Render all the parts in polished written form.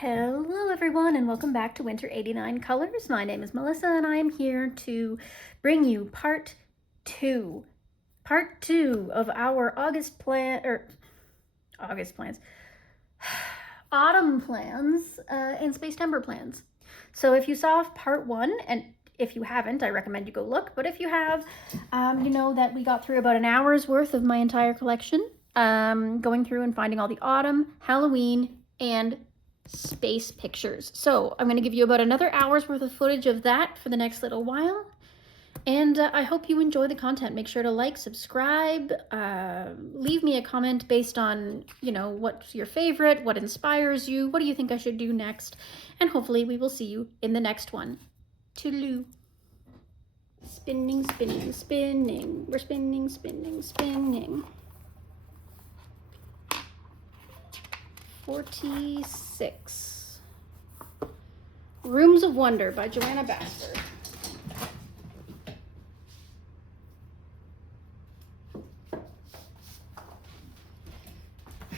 Hello everyone and welcome back to Winter 89 Colors. My name is Melissa and I am here to bring you part two of our August plans, autumn plans and Space Timber plans. So if you saw part one, and if you haven't, I recommend you go look, but if you have, you know that we got through about an hour's worth of my entire collection, going through and finding all the autumn, Halloween, and space pictures. So I'm going to give you about another hour's worth of footage of that for the next little while. And I hope you enjoy the content. Make sure to like, subscribe, leave me a comment based on, you know, what's your favorite, what inspires you, what do you think I should do next, and hopefully we will see you in the next one. Toodaloo. Spinning, spinning, spinning. We're spinning, spinning, spinning. 46. Rooms of Wonder by Joanna Baxter. I'm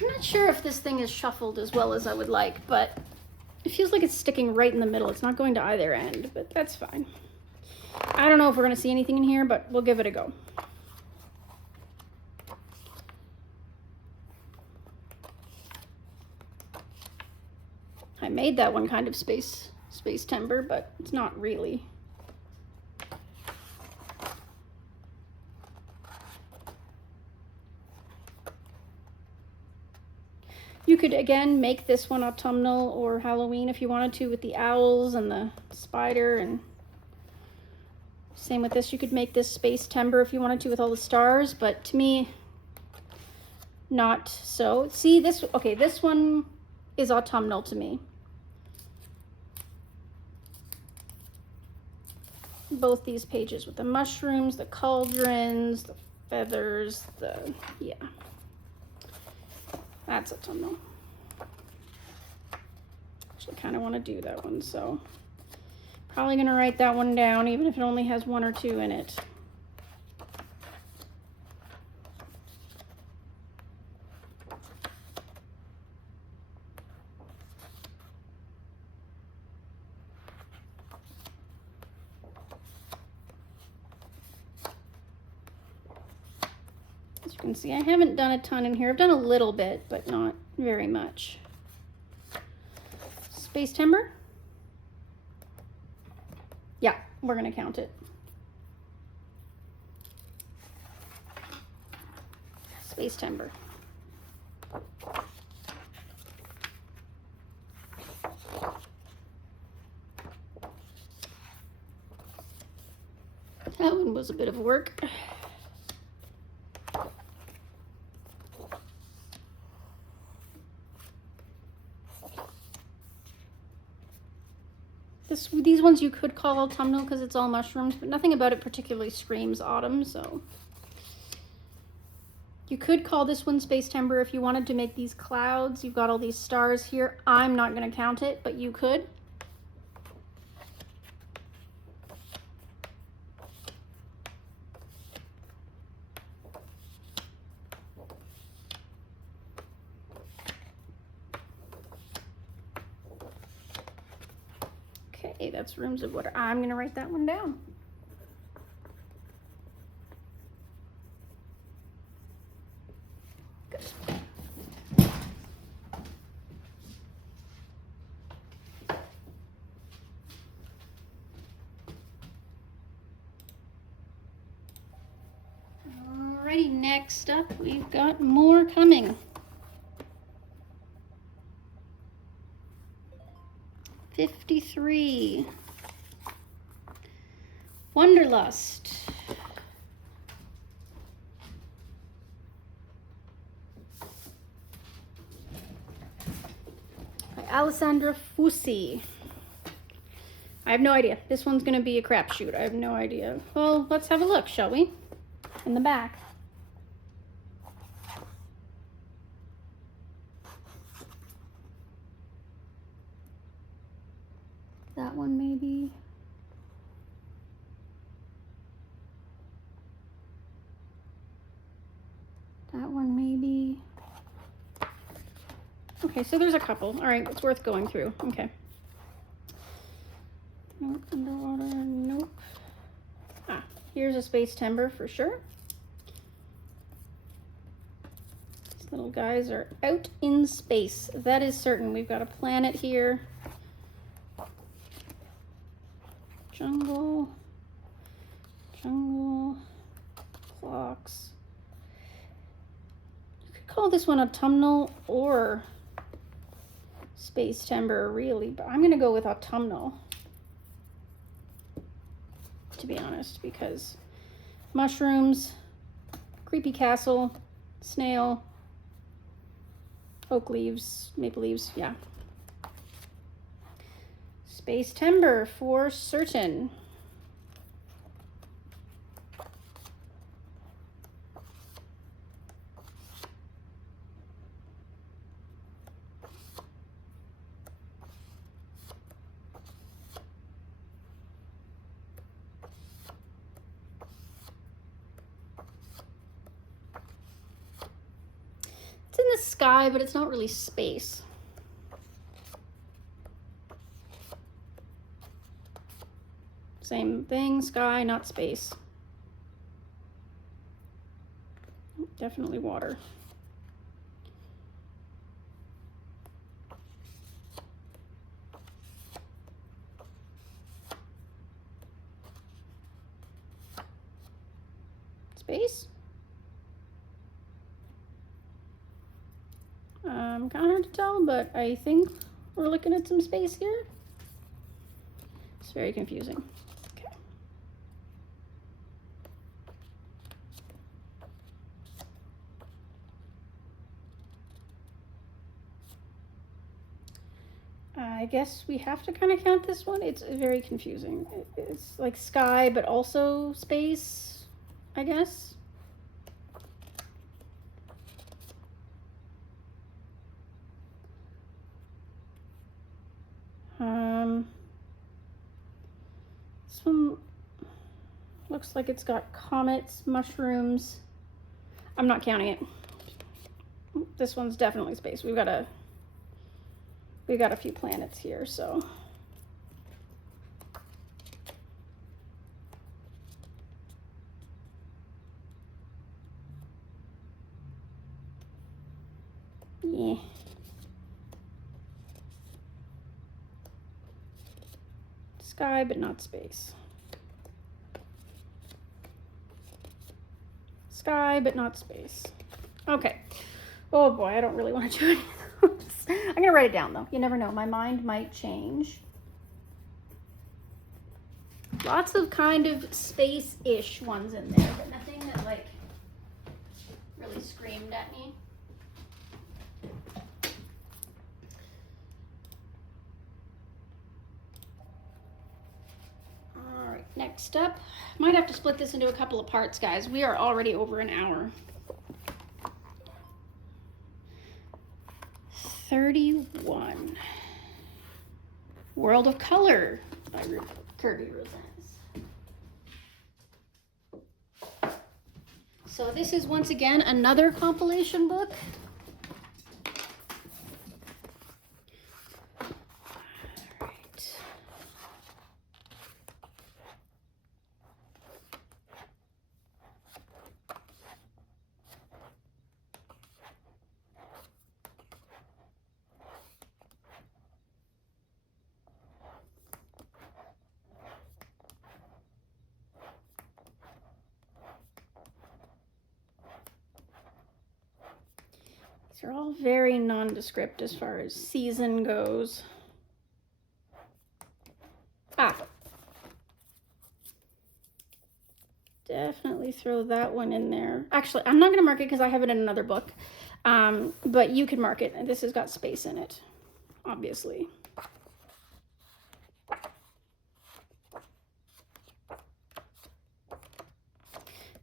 not sure if this thing is shuffled as well as I would like, but it feels like it's sticking right in the middle. It's not going to either end, but that's fine. I don't know if we're going to see anything in here, but we'll give it a go. I made that one kind of space timber, but it's not really. You could, again, make this one autumnal or Halloween if you wanted to, with the owls and the spider, and same with this. You could make this space timber if you wanted to with all the stars, but to me, not so. See, this one is autumnal to me. Both these pages with the mushrooms, the cauldrons, the feathers, yeah. That's autumnal. Actually, kind of want to do that one, so probably going to write that one down, even if it only has one or two in it. As you can see, I haven't done a ton in here. I've done a little bit, but not very much. Space timber? Yeah, we're going to count it. Space timber. That one was a bit of work. These ones you could call autumnal because it's all mushrooms, but nothing about it particularly screams autumn, so. You could call this one space timber if you wanted to make these clouds. You've got all these stars here. I'm not going to count it, but you could. Okay, that's Rooms of Water. I'm going to write that one down. Good. Alrighty, next up we've got more coming. 53. Wanderlust. By Alessandra Fusi. I have no idea. This one's going to be a crapshoot. I have no idea. Well, let's have a look, shall we? In the back. That one maybe. That one maybe. Okay, so there's a couple. All right, it's worth going through. Okay. Nope, underwater, nope. Ah, here's a space timber for sure. These little guys are out in space. That is certain. We've got a planet here. Jungle. Jungle. Clocks. You could call this one autumnal or space timber, really, but I'm gonna go with autumnal, to be honest, because mushrooms, creepy castle, snail, oak leaves, maple leaves, yeah. Space timber for certain. It's in the sky, but it's not really space. Same thing, sky, not space. Definitely water. Space? Kind of hard to tell, but I think we're looking at some space here. It's very confusing. Okay. I guess we have to kind of count this one. It's very confusing. It's like sky, but also space, I guess. This one looks like it's got comets, mushrooms. I'm not counting it. This one's definitely space. We've got a few planets here, so. Yeah. Sky, but not space. Sky, but not space. Okay. Oh boy, I don't really want to do any of those. I'm gonna write it down though. You never know, my mind might change. Lots of kind of space-ish ones in there, but nothing that like really screamed at me. All right, next up, might have to split this into a couple of parts, guys. We are already over an hour. 31. World of Color by Kirby Rosens. So this is once again another compilation book. All right. They're all very nondescript as far as season goes. Ah. Definitely throw that one in there. Actually, I'm not going to mark it because I have it in another book. But you can mark it. This has got space in it, obviously.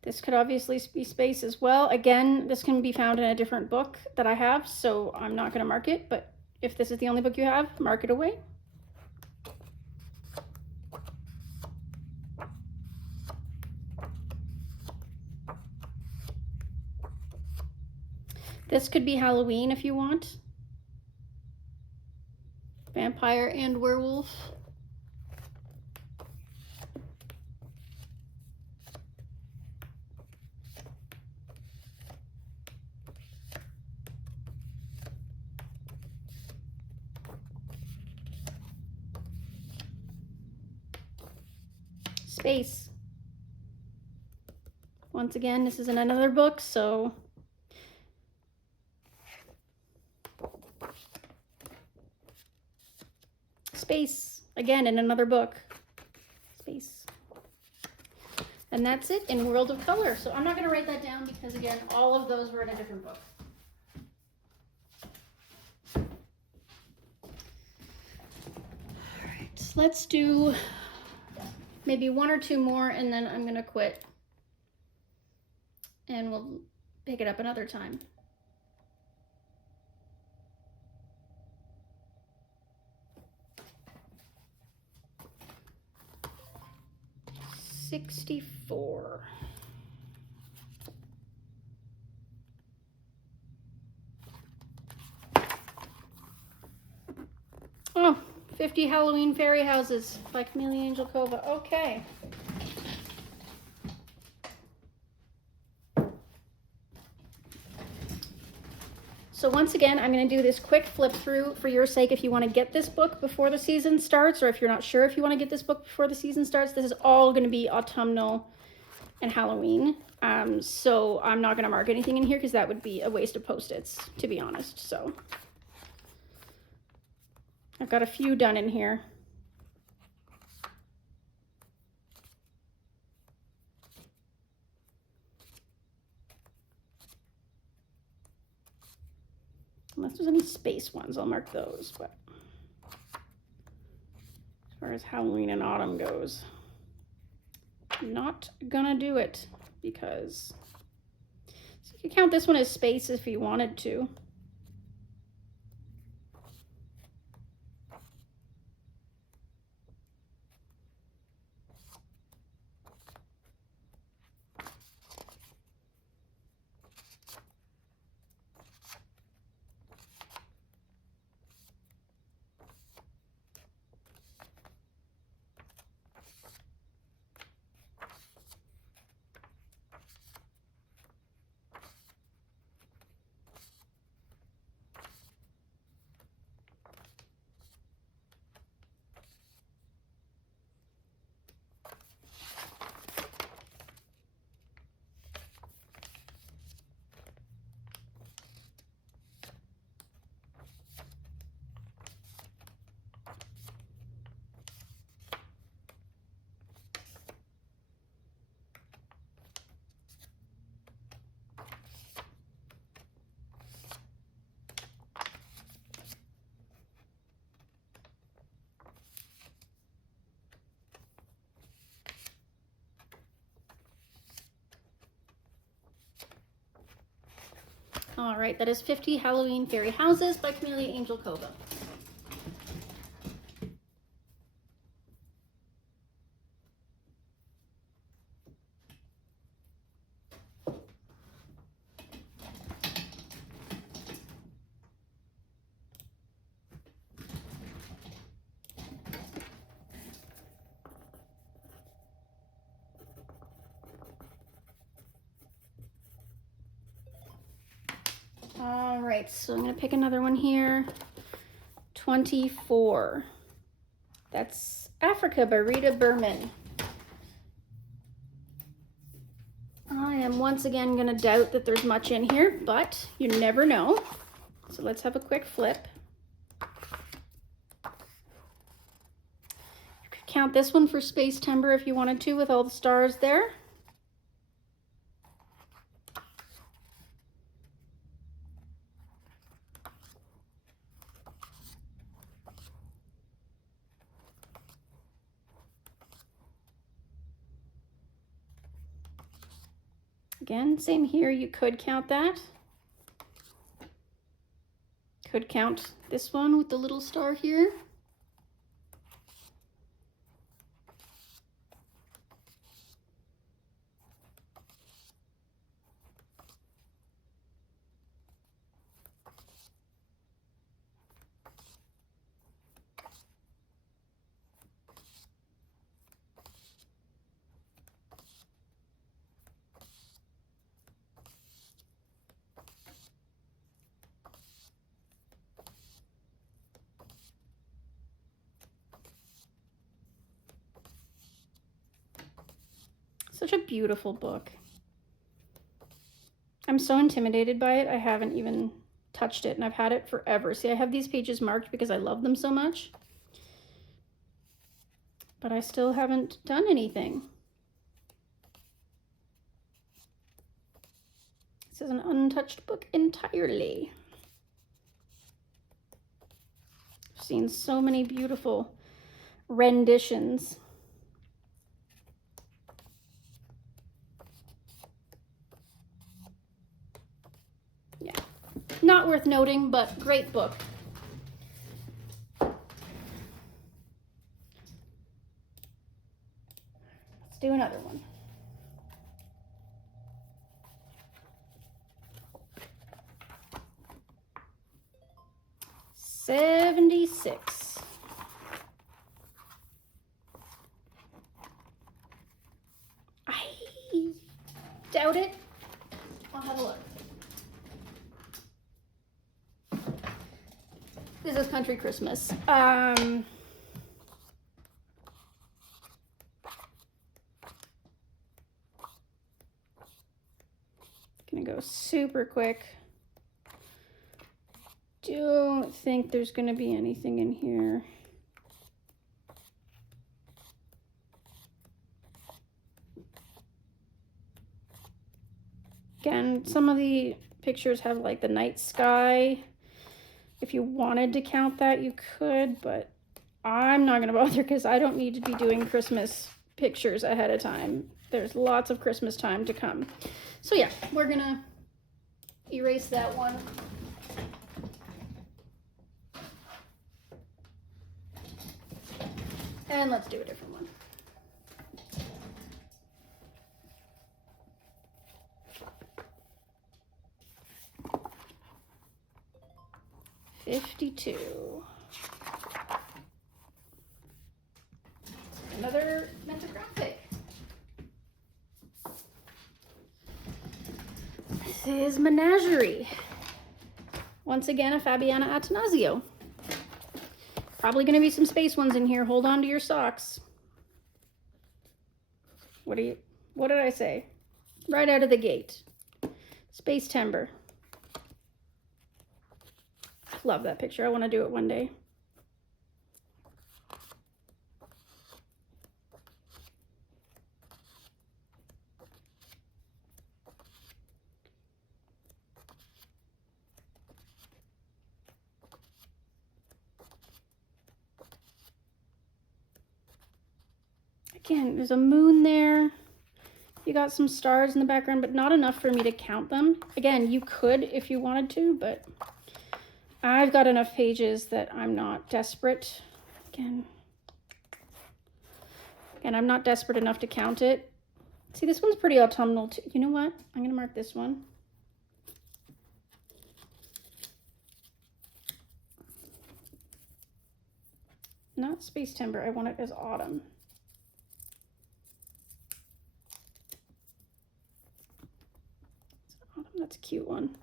This could obviously be space as well. Again, this can be found in a different book that I have, so I'm not going to mark it, but if this is the only book you have, mark it away. This could be Halloween if you want. Vampire and werewolf. Space. Once again, this is in another book, so space, again in another book. Space. And that's it in World of Color. So I'm not going to write that down because, again, all of those were in a different book. All right, let's do maybe one or two more, and then I'm going to quit. And we'll pick it up another time. $64. Oh, 50 Halloween Fairy Houses by Camellia Angel Kova. Okay. So once again, I'm going to do this quick flip through for your sake. If you want to get this book before the season starts, or if you're not sure if you want to get this book before the season starts, this is all going to be autumnal and Halloween. So I'm not going to mark anything in here because that would be a waste of Post-its, to be honest. So I've got a few done in here. Unless there's any space ones, I'll mark those. But as far as Halloween and autumn goes, I'm not gonna do it because so you can count this one as space if you wanted to. All right, that is 50 Halloween Fairy Houses by Camellia Angel Kova. All right, so I'm gonna pick another one here. 24. That's Africa by Rita Berman. I am once again gonna doubt that there's much in here, but you never know. So let's have a quick flip. You could count this one for Space Timber if you wanted to, with all the stars there. Again, same here, you could count that. Could count this one with the little star here. Such a beautiful book. I'm so intimidated by it. I haven't even touched it, and I've had it forever. See, I have these pages marked because I love them so much. But I still haven't done anything. This is an untouched book entirely. I've seen so many beautiful renditions. Yeah, not worth noting, but great book. Let's do another one. $76. I doubt it. I'll have a look. This is Country Christmas. Gonna go super quick. Don't think there's gonna be anything in here. Again, some of the pictures have like the night sky. If you wanted to count that, you could, but I'm not gonna bother because I don't need to be doing Christmas pictures ahead of time. There's lots of Christmas time to come. So yeah, we're gonna erase that one. And let's do a different one. $52. Another Menagerie. This is Menagerie. Once again, a Fabiana Attanasio. Probably going to be some space ones in here. Hold on to your socks. What did I say? Right out of the gate. Space timber. Love that picture. I want to do it one day. Again, there's a moon there. You got some stars in the background, but not enough for me to count them. Again, you could if you wanted to, but I've got enough pages that I'm not desperate. Again, I'm not desperate enough to count it. See, this one's pretty autumnal too. You know what? I'm going to mark this one. Not space timber. I want it as autumn. That's a cute one.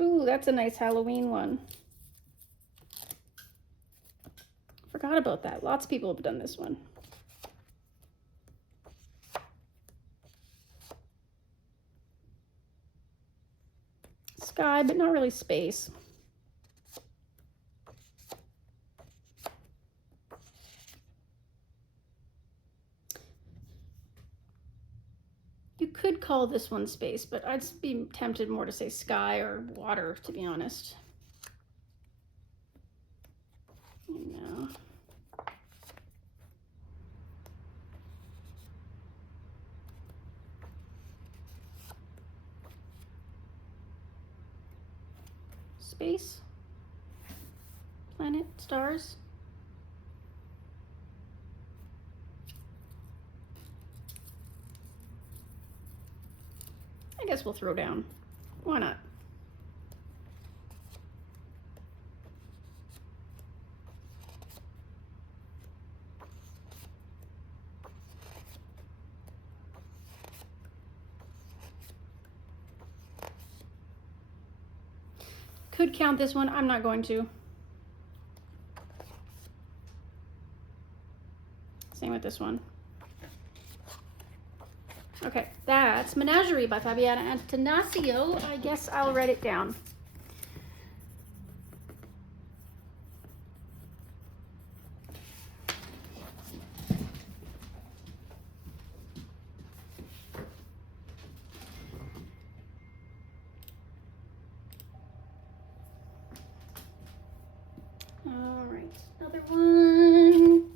Ooh, that's a nice Halloween one. Forgot about that. Lots of people have done this one. Sky, but not really space. You could call this one space, but I'd be tempted more to say sky or water, to be honest. No. Space, planet, stars. I guess we'll throw down. Why not? Could count this one. I'm not going to. this one. Okay, that's Menagerie by Fabiana Antonaccio. I guess I'll write it down. All right, another one.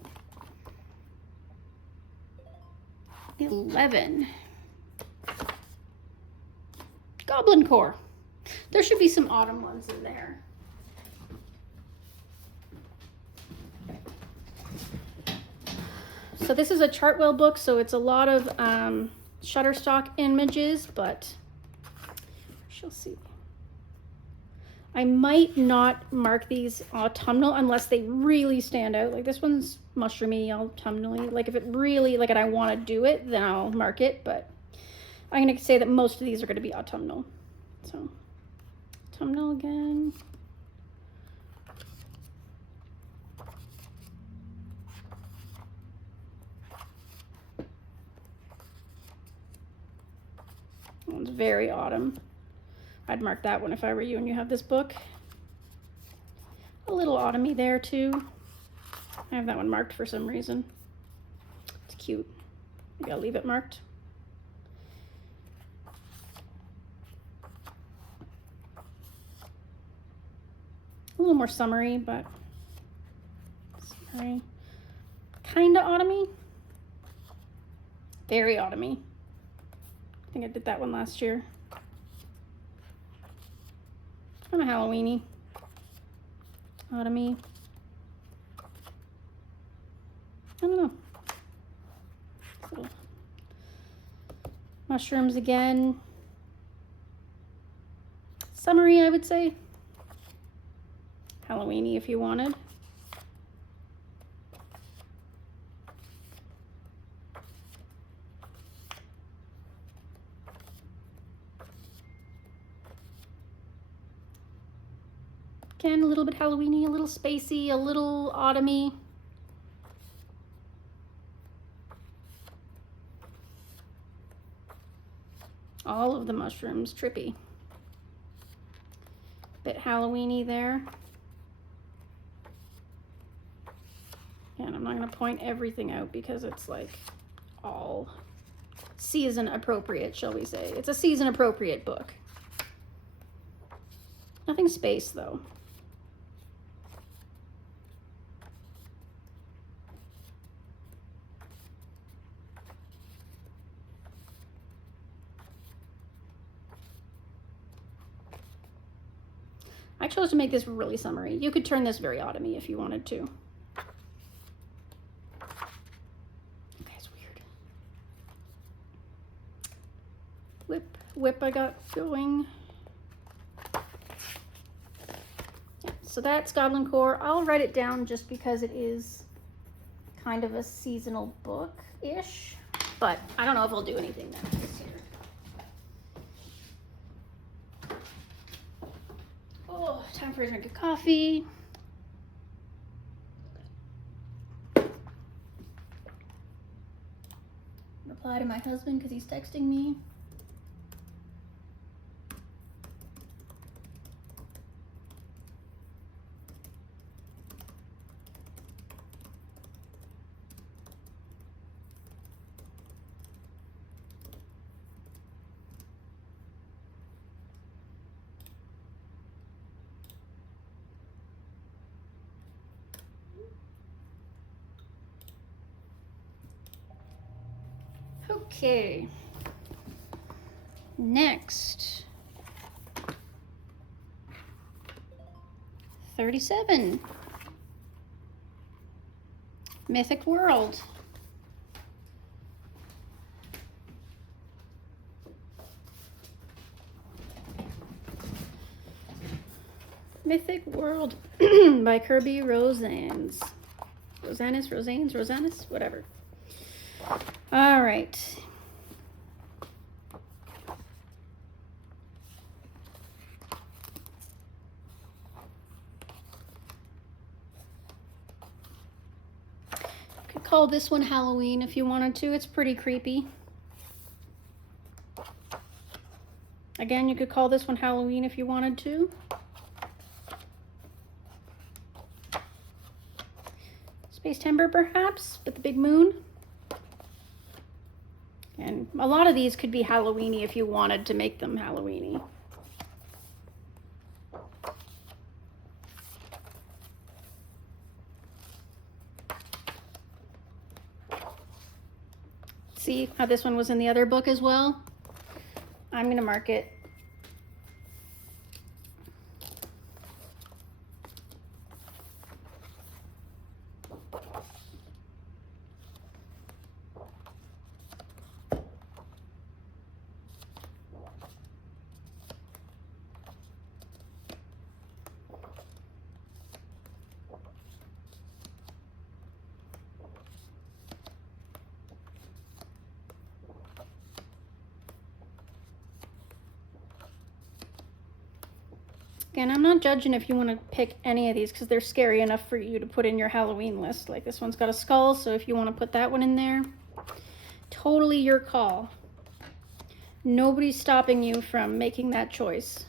11. Goblin Core. There should be some autumn ones in there. So this is a Chartwell book, so it's a lot of Shutterstock images, but she'll see. I might not mark these autumnal unless they really stand out. Like this one's mushroomy, autumnally. Like if it really, like, and I want to do it, then I'll mark it. But I'm going to say that most of these are going to be autumnal. So autumnal again. That one's very autumn. I'd mark that one if I were you and you have this book. A little autumny there too. I have that one marked for some reason. It's cute. Maybe I'll leave it marked. A little more summery, but sorry. Kinda autumny. Very autumny. I think I did that one last year. Kind of Halloweeny, autumny. I don't know. Little mushrooms again. Summery, I would say. Halloweeny if you wanted. Again, a little bit Halloweeny, a little spacey, a little autumny. All of the mushrooms, trippy. Bit Halloweeny there. And I'm not going to point everything out because it's like all season appropriate, shall we say. It's a season appropriate book. Nothing space though. I chose to make this really summery. You could turn this very autumny if you wanted to. Okay, it's weird. Whip I got going. Yeah, so that's Goblin Core. I'll write it down just because it is kind of a seasonal book-ish, but I don't know if I'll do anything next year. Oh, time for a drink of coffee. Reply to my husband because he's texting me. Okay, next, 37, Mythic World. Mythic World by Kirby Rosanes, whatever. All right. call this one Halloween if you wanted to. It's pretty creepy. Again, you could call this one Halloween if you wanted to. Space Timber, perhaps, with the big moon. And a lot of these could be Halloween-y if you wanted to make them Halloween-y. See how this one was in the other book as well? I'm going to mark it. Again, I'm not judging if you want to pick any of these because they're scary enough for you to put in your Halloween list. Like this one's got a skull, so if you want to put that one in there, totally your call. Nobody's stopping you from making that choice.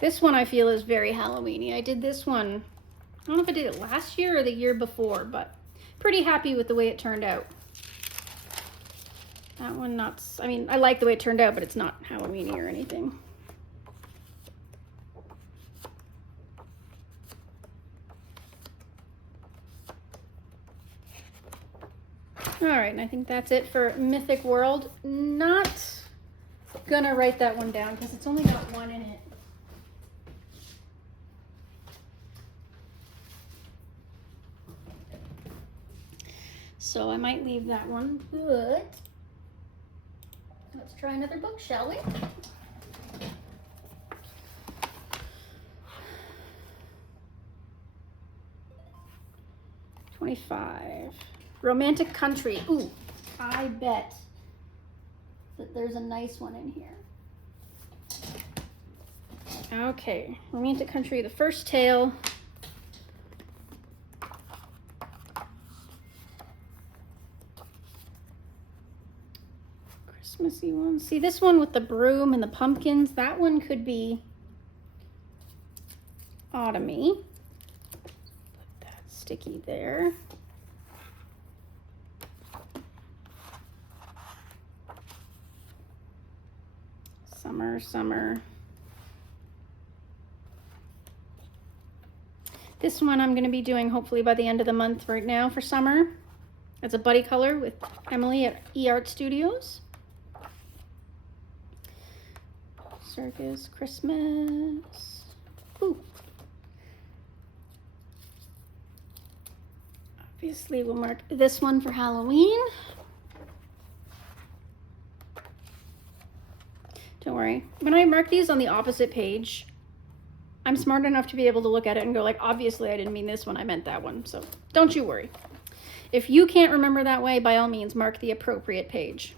This one I feel is very Halloween-y. I did this one, I don't know if I did it last year or the year before, but pretty happy with the way it turned out. That one not, I mean, I like the way it turned out, but it's not Halloween-y or anything. All right, and I think that's it for Mythic World. Not gonna write that one down because it's only got one in it. So I might leave that one, but let's try another book, shall we? $25. Romantic Country. Ooh, I bet that there's a nice one in here. Okay, Romantic Country, the first tale. Christmassy one. See this one with the broom and the pumpkins? That one could be autumny. Put that sticky there. Summer, summer. This one I'm going to be doing hopefully by the end of the month right now for summer. It's a buddy color with Emily at eArt Studios. Circus, Christmas. Ooh. Obviously we'll mark this one for Halloween. Don't worry. When I mark these on the opposite page, I'm smart enough to be able to look at it and go like, obviously I didn't mean this one, I meant that one. So don't you worry. If you can't remember that way, by all means, mark the appropriate page.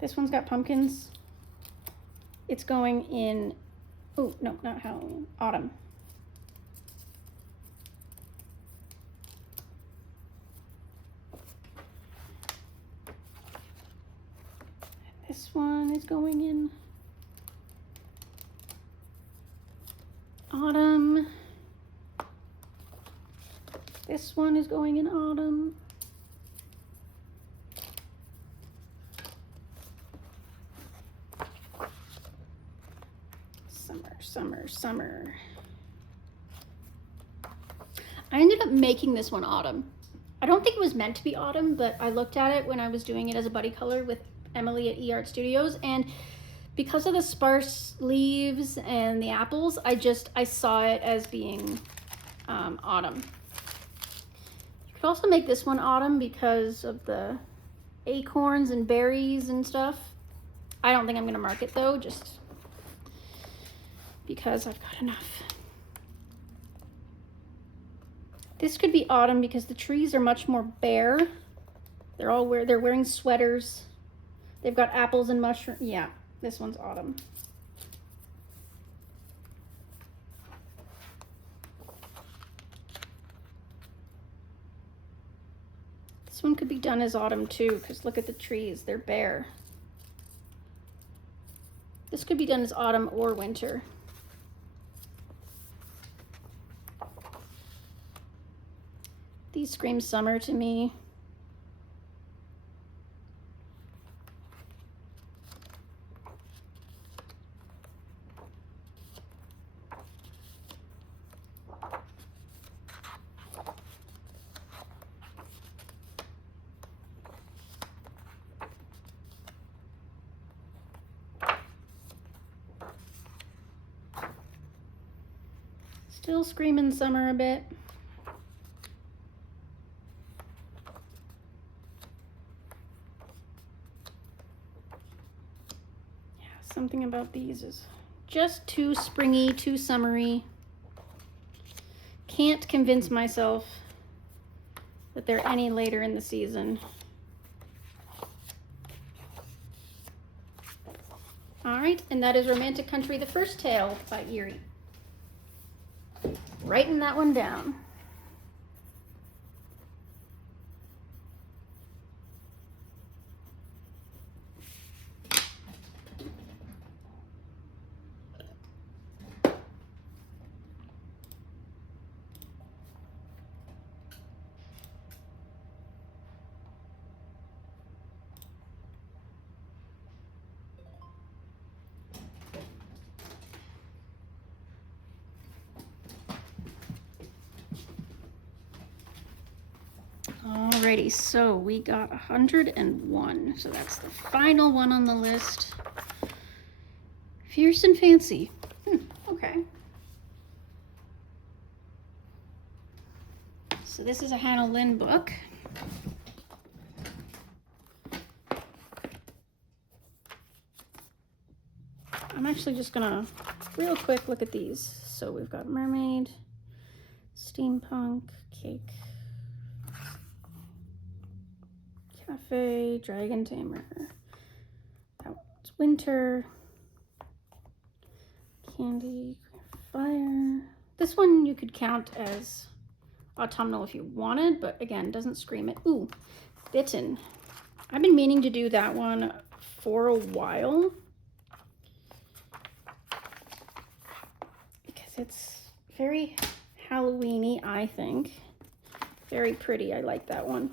This one's got pumpkins. It's going in, oh, no, not Halloween, autumn. This one is going in autumn. This one is going in autumn. Summer, summer, summer. I ended up making this one autumn. I don't think it was meant to be autumn, but I looked at it when I was doing it as a buddy color with Emily at eArt Studios, and because of the sparse leaves and the apples, I saw it as being autumn. You could also make this one autumn because of the acorns and berries and stuff. I don't think I'm going to mark it though, just because I've got enough. This could be autumn because the trees are much more bare They're wearing sweaters. They've got apples and mushrooms. Yeah, this one's autumn. This one could be done as autumn too, because look at the trees, they're bare. This could be done as autumn or winter. These scream summer to me. Still screaming summer a bit. Yeah, something about these is just too springy, too summery. Can't convince myself that they're any later in the season. All right, and that is Romantic Country, the first tale by Erie. Writing that one down. Alrighty, so we got 101. So that's the final one on the list. Fierce and Fancy. Okay. So this is a Hannah Lynn book. I'm actually just gonna real quick look at these. So we've got mermaid, steampunk, cake, cafe, dragon tamer. That one's winter, candy, fire. This one you could count as autumnal if you wanted, but again, doesn't scream it. Ooh, bitten. I've been meaning to do that one for a while because it's very Halloween-y, I think. Very pretty. I like that one.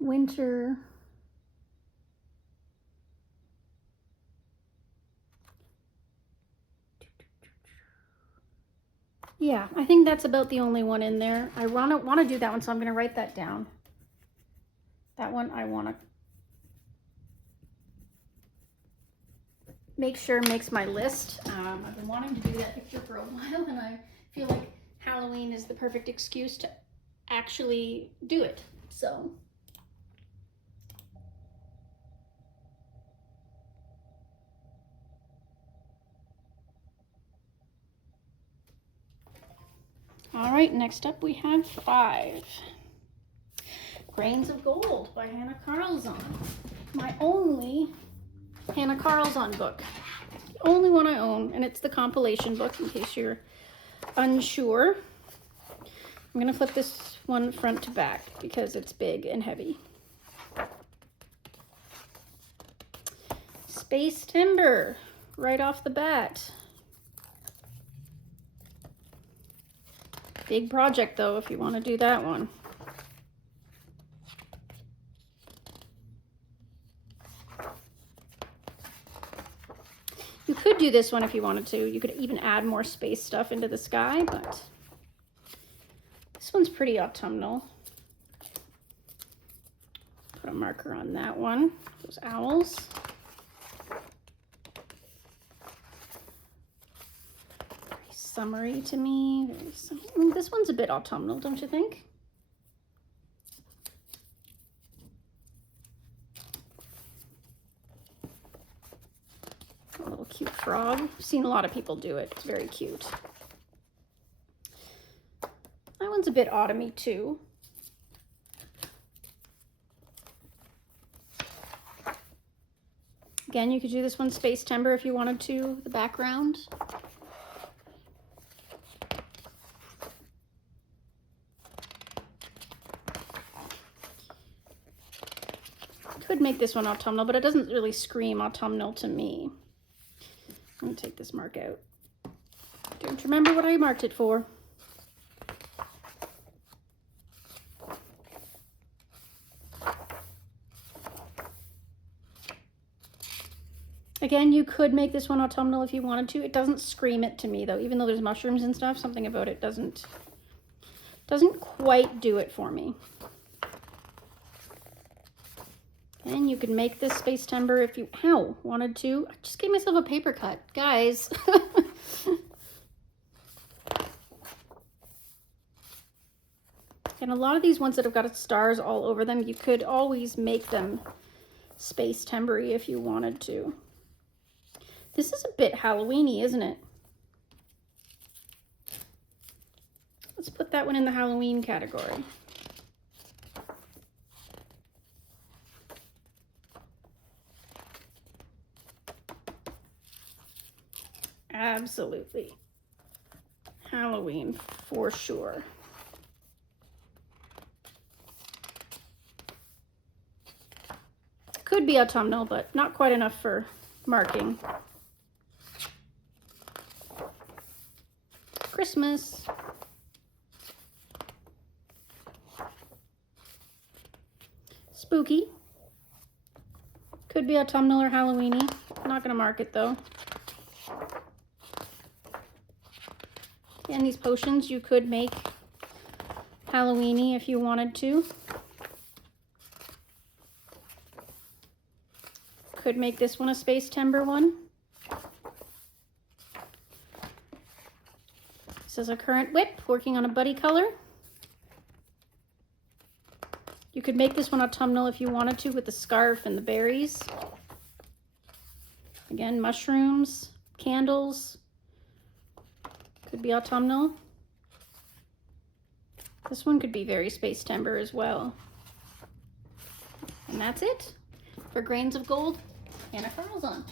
Winter. Yeah, I think that's about the only one in there. I want to do that one, so I'm going to write that down. That one I want to make sure makes my list. I've been wanting to do that picture for a while, and I feel like Halloween is the perfect excuse to actually do it. So. All right, next up we have 5. Grains of Gold by Hannah Carlzon. My only Hannah Carlzon book. The only one I own, and it's the compilation book in case you're unsure. I'm gonna flip this one front to back because it's big and heavy. Space Timber, right off the bat. Big project though, if you want to do that one. You could do this one if you wanted to. You could even add more space stuff into the sky, but this one's pretty autumnal. Put a marker on that one. Those owls. Very summery to me. This one's a bit autumnal, don't you think? cute frog. I've seen a lot of people do it. It's very cute. That one's a bit autumny too. Again, you could do this one Space Timber if you wanted to, the background. Could make this one autumnal, but it doesn't really scream autumnal to me. I'm gonna take this mark out. Don't remember what I marked it for. Again, you could make this one autumnal if you wanted to. It doesn't scream it to me though, even though there's mushrooms and stuff, something about it doesn't quite do it for me. And you could make this Space Timber if you wanted to. I just gave myself a paper cut, guys. And a lot of these ones that have got stars all over them, you could always make them Space Timber-y if you wanted to. This is a bit Halloween-y, isn't it? Let's put that one in the Halloween category. Absolutely. Halloween for sure. Could be autumnal, but not quite enough for marking. Christmas. Spooky. Could be autumnal or Halloween-y. Not gonna mark it though. And these potions you could make Halloween-y if you wanted to. Could make this one a Space Timber one. This is a current whip working on a buddy color. You could make this one autumnal if you wanted to with the scarf and the berries. Again, mushrooms, candles. Could be autumnal. This one could be very Space Timber as well. And that's it for Grains of Gold and a Carlson.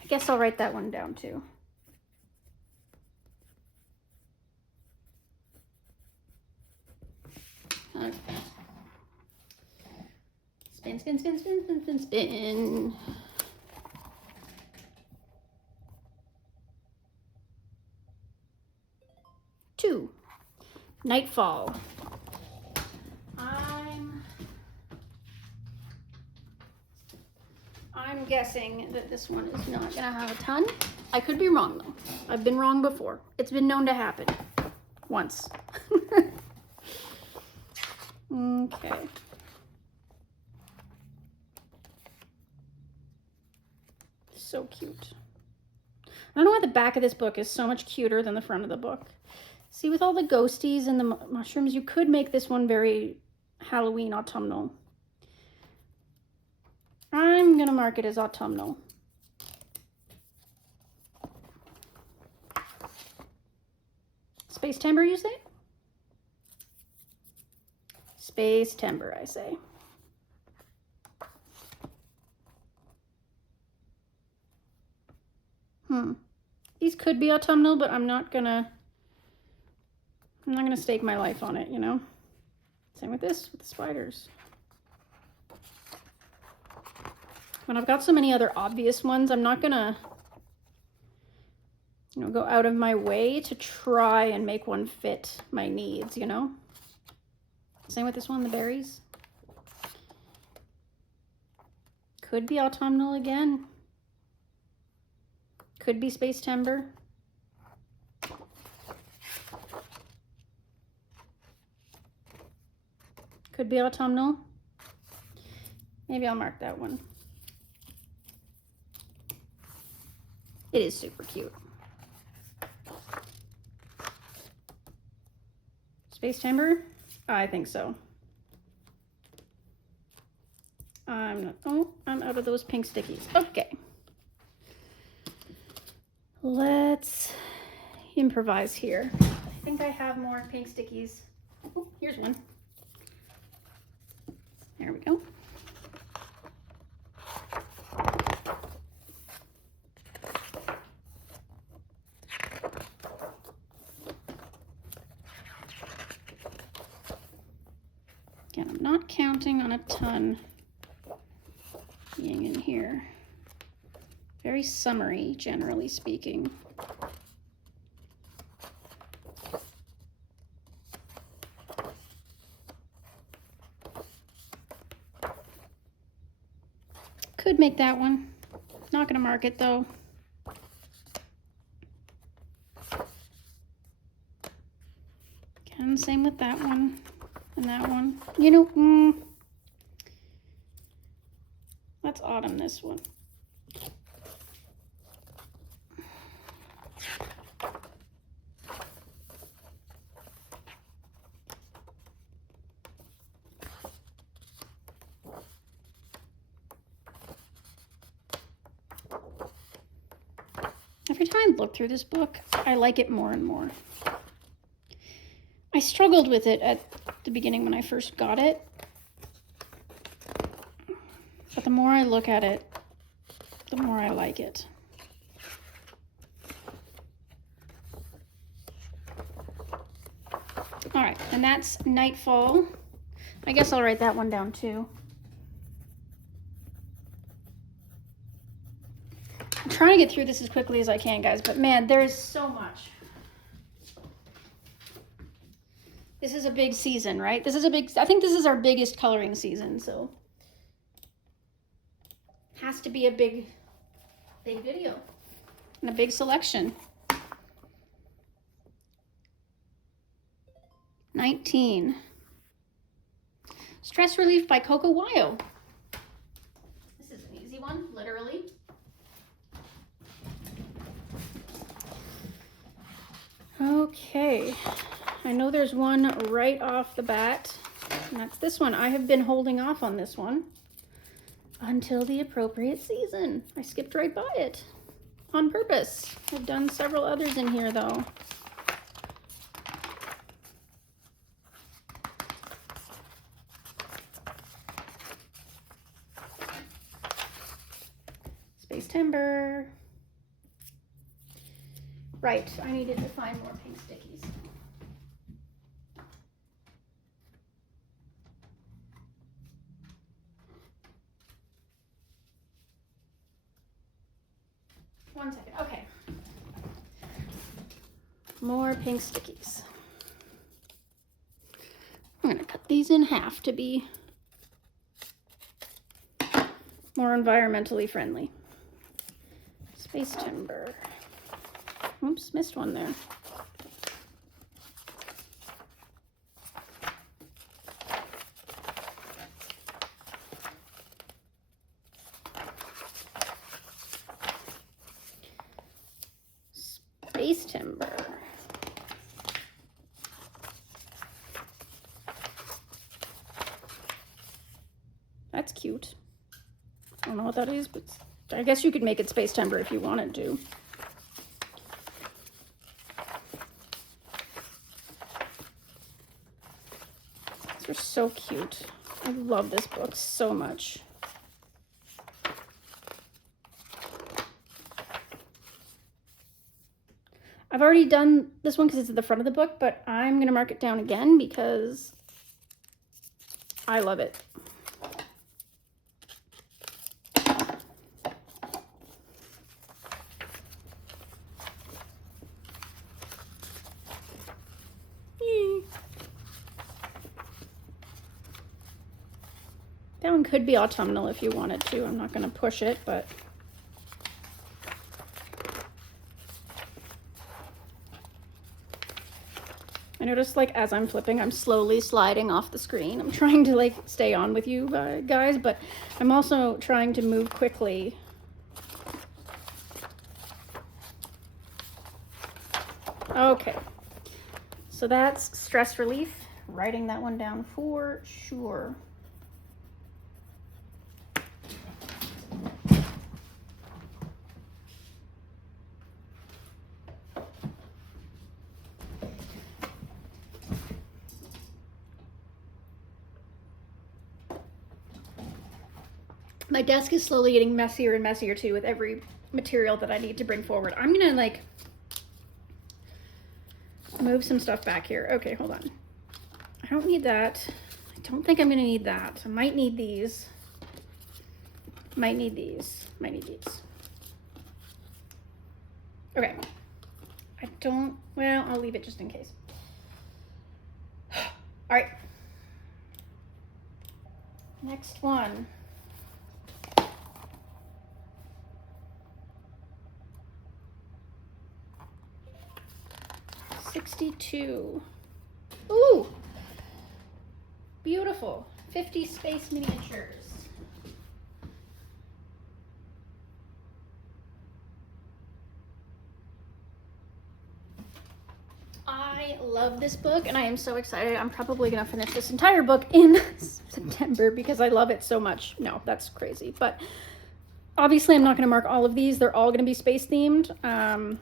I guess I'll write that one down too. Okay. Spin, spin, spin, spin, spin, spin, spin. Two, Nightfall. I'm guessing that this one is not gonna have a ton. I could be wrong though. I've been wrong before. It's been known to happen once. Okay. So cute. I don't know why the back of this book is so much cuter than the front of the book. See, with all the ghosties and the mushrooms, you could make this one very Halloween autumnal. I'm gonna mark it as autumnal. Space Timber, you say? Space Timber, I say. These could be autumnal, but I'm not gonna stake my life on it, you know? Same with this, with the spiders. When I've got so many other obvious ones, I'm not gonna, you know, go out of my way to try and make one fit my needs, you know? Same with this one, the berries. Could be autumnal again. Could be Space Timber. Could be autumnal. Maybe I'll mark that one. It is super cute. Space Timber? I think so. I'm out of those pink stickies. Okay. Let's improvise here. I think I have more pink stickies. Oh, here's one. There we go. Again, I'm not counting on a ton being in here. Very summery, generally speaking. Could make that one. Not gonna mark it though. Again, same with that one and that one. You know, let's autumn this one. Every time I look through this book, I like it more and more. I struggled with it at the beginning when I first got it. But the more I look at it, the more I like it. All right, and that's Nightfall. I guess I'll write that one down too. I'm trying to get through this as quickly as I can, guys, but man, there is so much. This is a big season, right? I think this is our biggest coloring season, so has to be a big video and a big selection. 19. Stress Relief by Coco Wyo. This is an easy one, literally. Okay, I know there's one right off the bat, and that's this one. I have been holding off on this one until the appropriate season. I skipped right by it on purpose. I've done several others in here though. Space Timber. Right, I needed to find more pink stickies. One second, okay. More pink stickies. I'm gonna cut these in half to be more environmentally friendly. Space Timber. Oops, missed one there. Space Timber. That's cute. I don't know what that is, but I guess you could make it Space Timber if you wanted to. They're so cute. I love this book so much. I've already done this one because it's at the front of the book, but I'm going to mark it down again because I love it. That one could be autumnal if you wanted to. I'm not going to push it, but I notice, like, as I'm flipping, I'm slowly sliding off the screen. I'm trying to, like, stay on with you guys, but I'm also trying to move quickly. Okay, so that's Stress Relief. Writing that one down for sure. My desk is slowly getting messier and messier too with every material that I need to bring forward. I'm gonna like move some stuff back here. Okay, hold on. I don't need that. I don't think I'm gonna need that. I might need these. Might need these. Might need these. Okay. I don't, well, I'll leave it just in case. All right. Next one. $62. Ooh, beautiful. 50 space miniatures. I love this book and I am so excited. I'm probably gonna finish this entire book in September because I love it so much. No, that's crazy. But obviously I'm not gonna mark all of these. They're all gonna be space themed.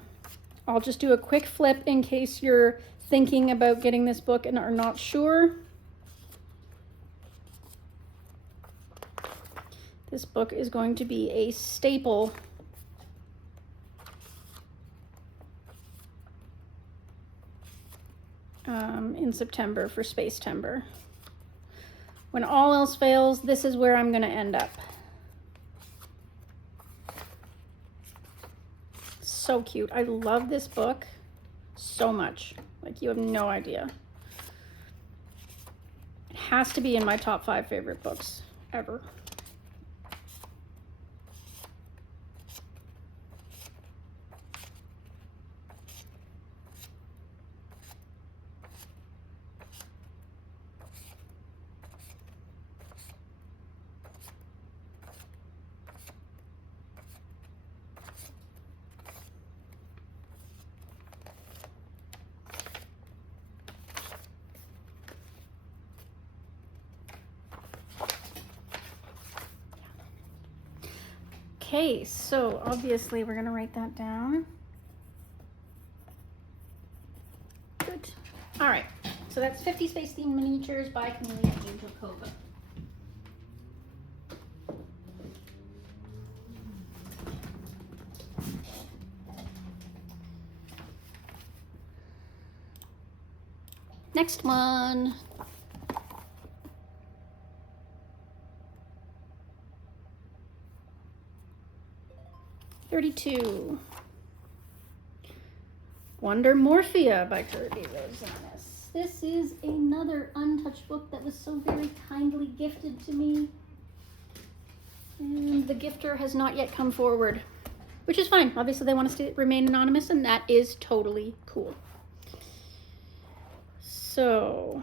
I'll just do a quick flip in case you're thinking about getting this book and are not sure. This book is going to be a staple in September for Spacetember. When all else fails, this is where I'm going to end up. So cute. I love this book so much. Like, you have no idea. It has to be in my top 5 favorite books ever. Okay, so obviously we're gonna write that down. Good. All right, so that's 50 Space Themed Miniatures by Camellia Angelkova. Next one. $32. Wonder Morphia by Kirby Rosanis. This is another untouched book that was so very kindly gifted to me. And the gifter has not yet come forward, which is fine. Obviously, they want us to remain anonymous, and that is totally cool. So,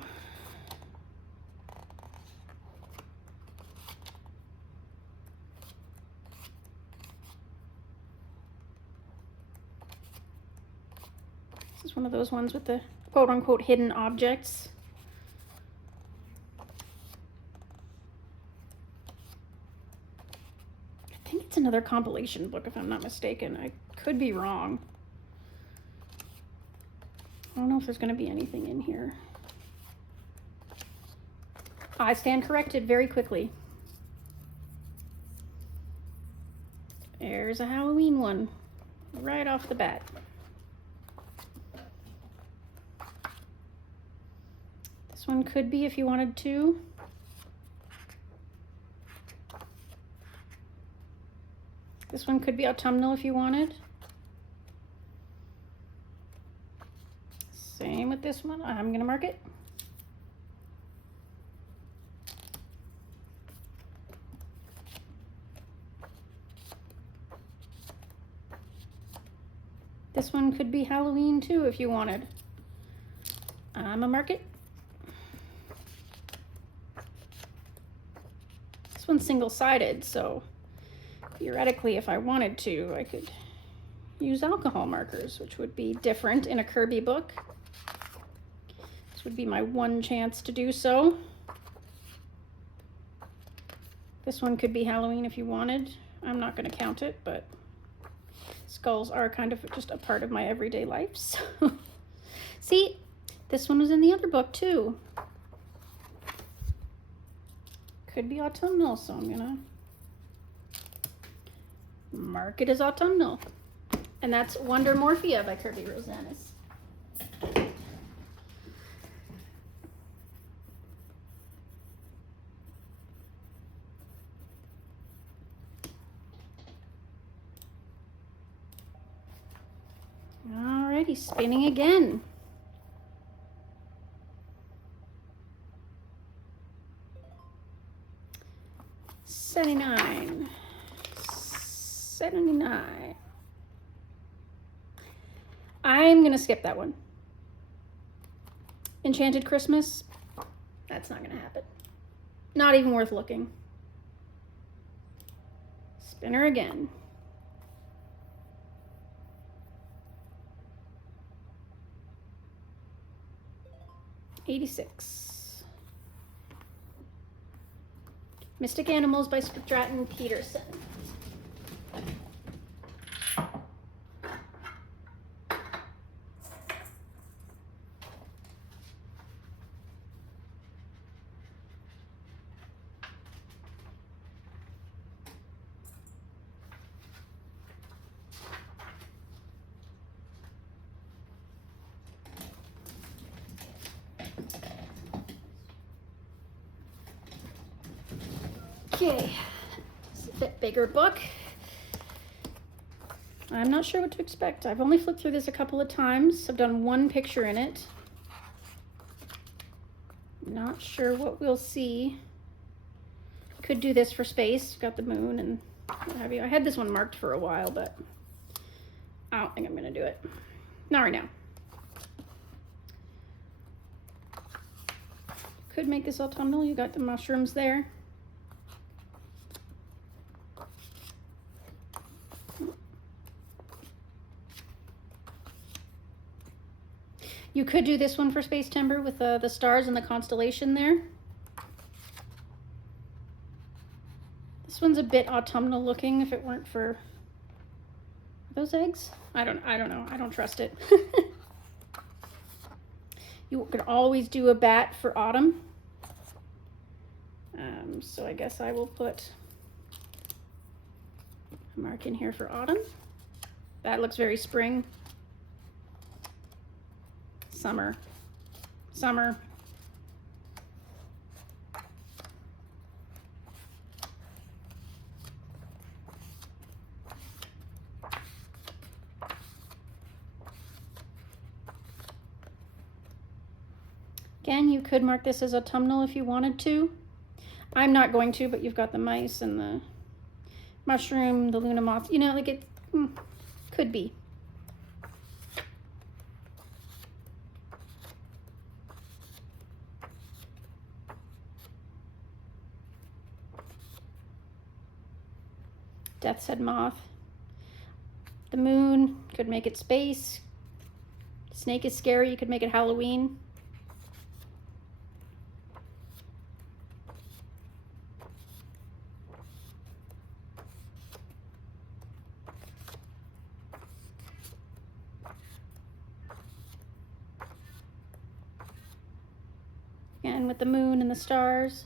this is one of those ones with the quote-unquote hidden objects. I think it's another compilation book, if I'm not mistaken. I could be wrong. I don't know if there's going to be anything in here. I stand corrected very quickly. There's a Halloween one right off the bat. This one could be if you wanted to. This one could be autumnal if you wanted. Same with this one. I'm going to mark it. This one could be Halloween too if you wanted. I'm going to mark it. This one's single-sided, so theoretically if I wanted to, I could use alcohol markers, which would be different in a Kirby book. This would be my one chance to do so. This one could be Halloween if you wanted. I'm not going to count it, but skulls are kind of just a part of my everyday life. So, see, this one was in the other book too. Could be autumnal, so I'm going to mark it as autumnal. And that's Wonder Morphia by Kirby Rosanis. Alrighty, spinning again. $79, $79. I'm gonna skip that one. Enchanted Christmas, that's not gonna happen. Not even worth looking. Spinner again. $86. Mystic Animals by Stratton Peterson. Okay, it's a bit bigger book. I'm not sure what to expect. I've only flipped through this a couple of times. I've done one picture in it. Not sure what we'll see. Could do this for space. Got the moon and what have you. I had this one marked for a while, but I don't think I'm gonna do it. Not right now. Could make this autumnal. You got the mushrooms there. You could do this one for Space Timber with the stars and the constellation there. This one's a bit autumnal looking if it weren't for those eggs. I don't know. I don't trust it. You could always do a bat for autumn. So I guess I will put a mark in here for autumn. That looks very spring. Summer. Summer. Again, you could mark this as autumnal if you wanted to. I'm not going to, but you've got the mice and the mushroom, the Luna moth. You know, like it could be. Death's Head moth. The moon, could make it space. Snake is scary, you could make it Halloween. Again with the moon and the stars.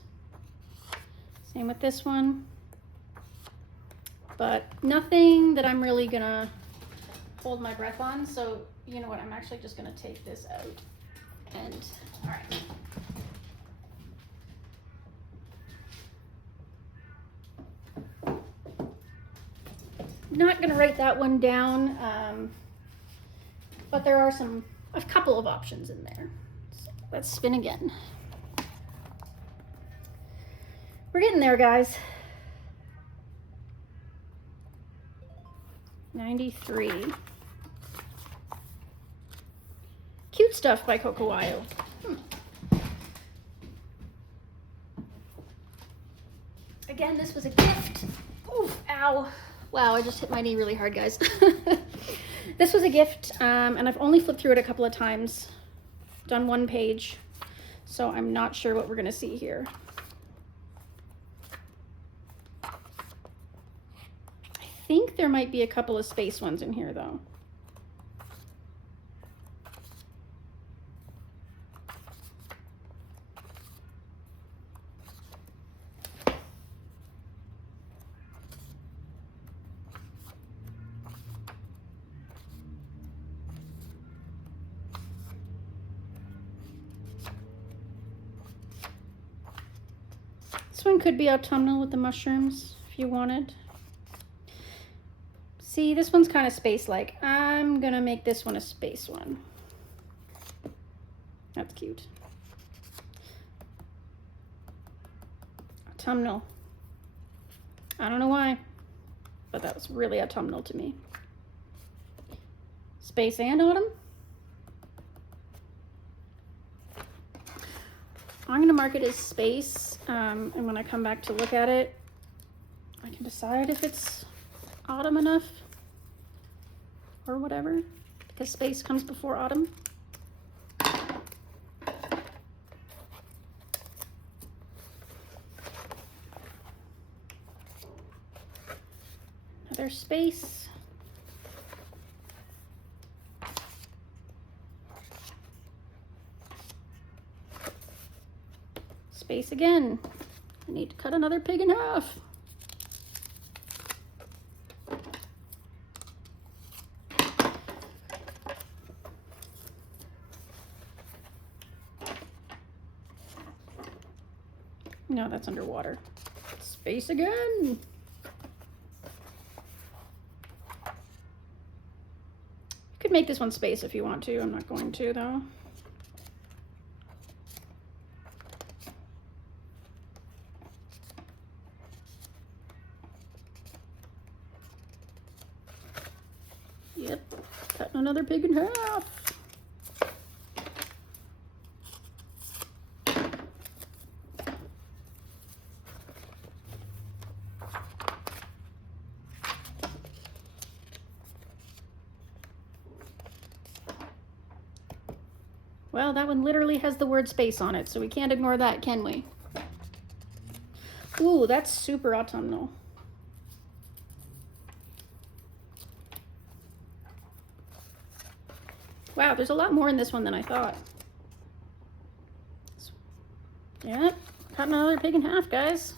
Same with this one. But nothing that I'm really gonna hold my breath on. So you know what, I'm actually just gonna take this out and, all right. Not gonna write that one down, but there are a couple of options in there. So let's spin again. We're getting there, guys. 93. Cute Stuff by Cocowayo. Again, this was a gift. Oof, ow. Wow, I just hit my knee really hard, guys. This was a gift, and I've only flipped through it a couple of times. Done one page, so I'm not sure what we're gonna see here. I think there might be a couple of space ones in here though. one could be autumnal with the mushrooms if you wanted. See, this one's kind of space-like. I'm gonna make this one a space one. That's cute. Autumnal. I don't know why, but that was really autumnal to me. Space and autumn. I'm gonna mark it as space, and when I come back to look at it, I can decide if it's autumn enough or whatever, because space comes before autumn. Another space. Space again. I need to cut another pig in half. No, that's underwater. Space again. Could make this one space if you want to. I'm not going to though. Yep, cutting another pig in half. Well, that one literally has the word space on it, so we can't ignore that, can we? Ooh, that's super autumnal. Wow, there's a lot more in this one than I thought. Yeah, cut another pig in half, guys.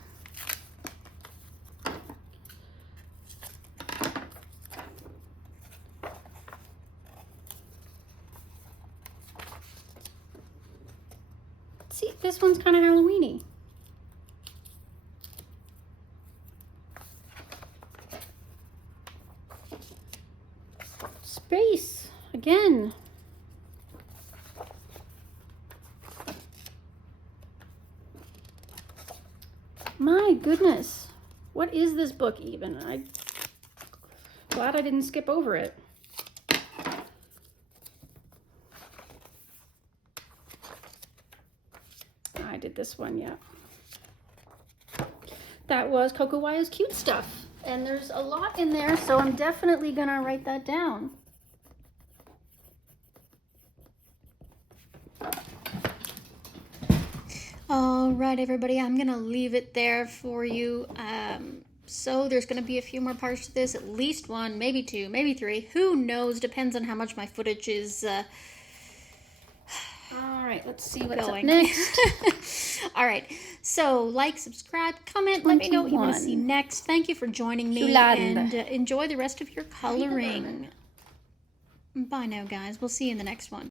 See, this one's kind of Halloween-y. Space, again. My goodness, what is this book even? I'm glad I didn't skip over it. I did this one, yeah. That was Coco Wya's Cute Stuff. And there's a lot in there, so I'm definitely gonna write that down. All right, everybody, I'm gonna leave it there for you. So there's gonna be a few more parts to this, at least one, maybe two, maybe three. Who knows? Depends on how much my footage is. All right, let's see what's up next. All right, so like, subscribe, comment, let me know what you want to see next. Thank you for joining me, and enjoy the rest of your coloring. Bye now, guys. We'll see you in the next one.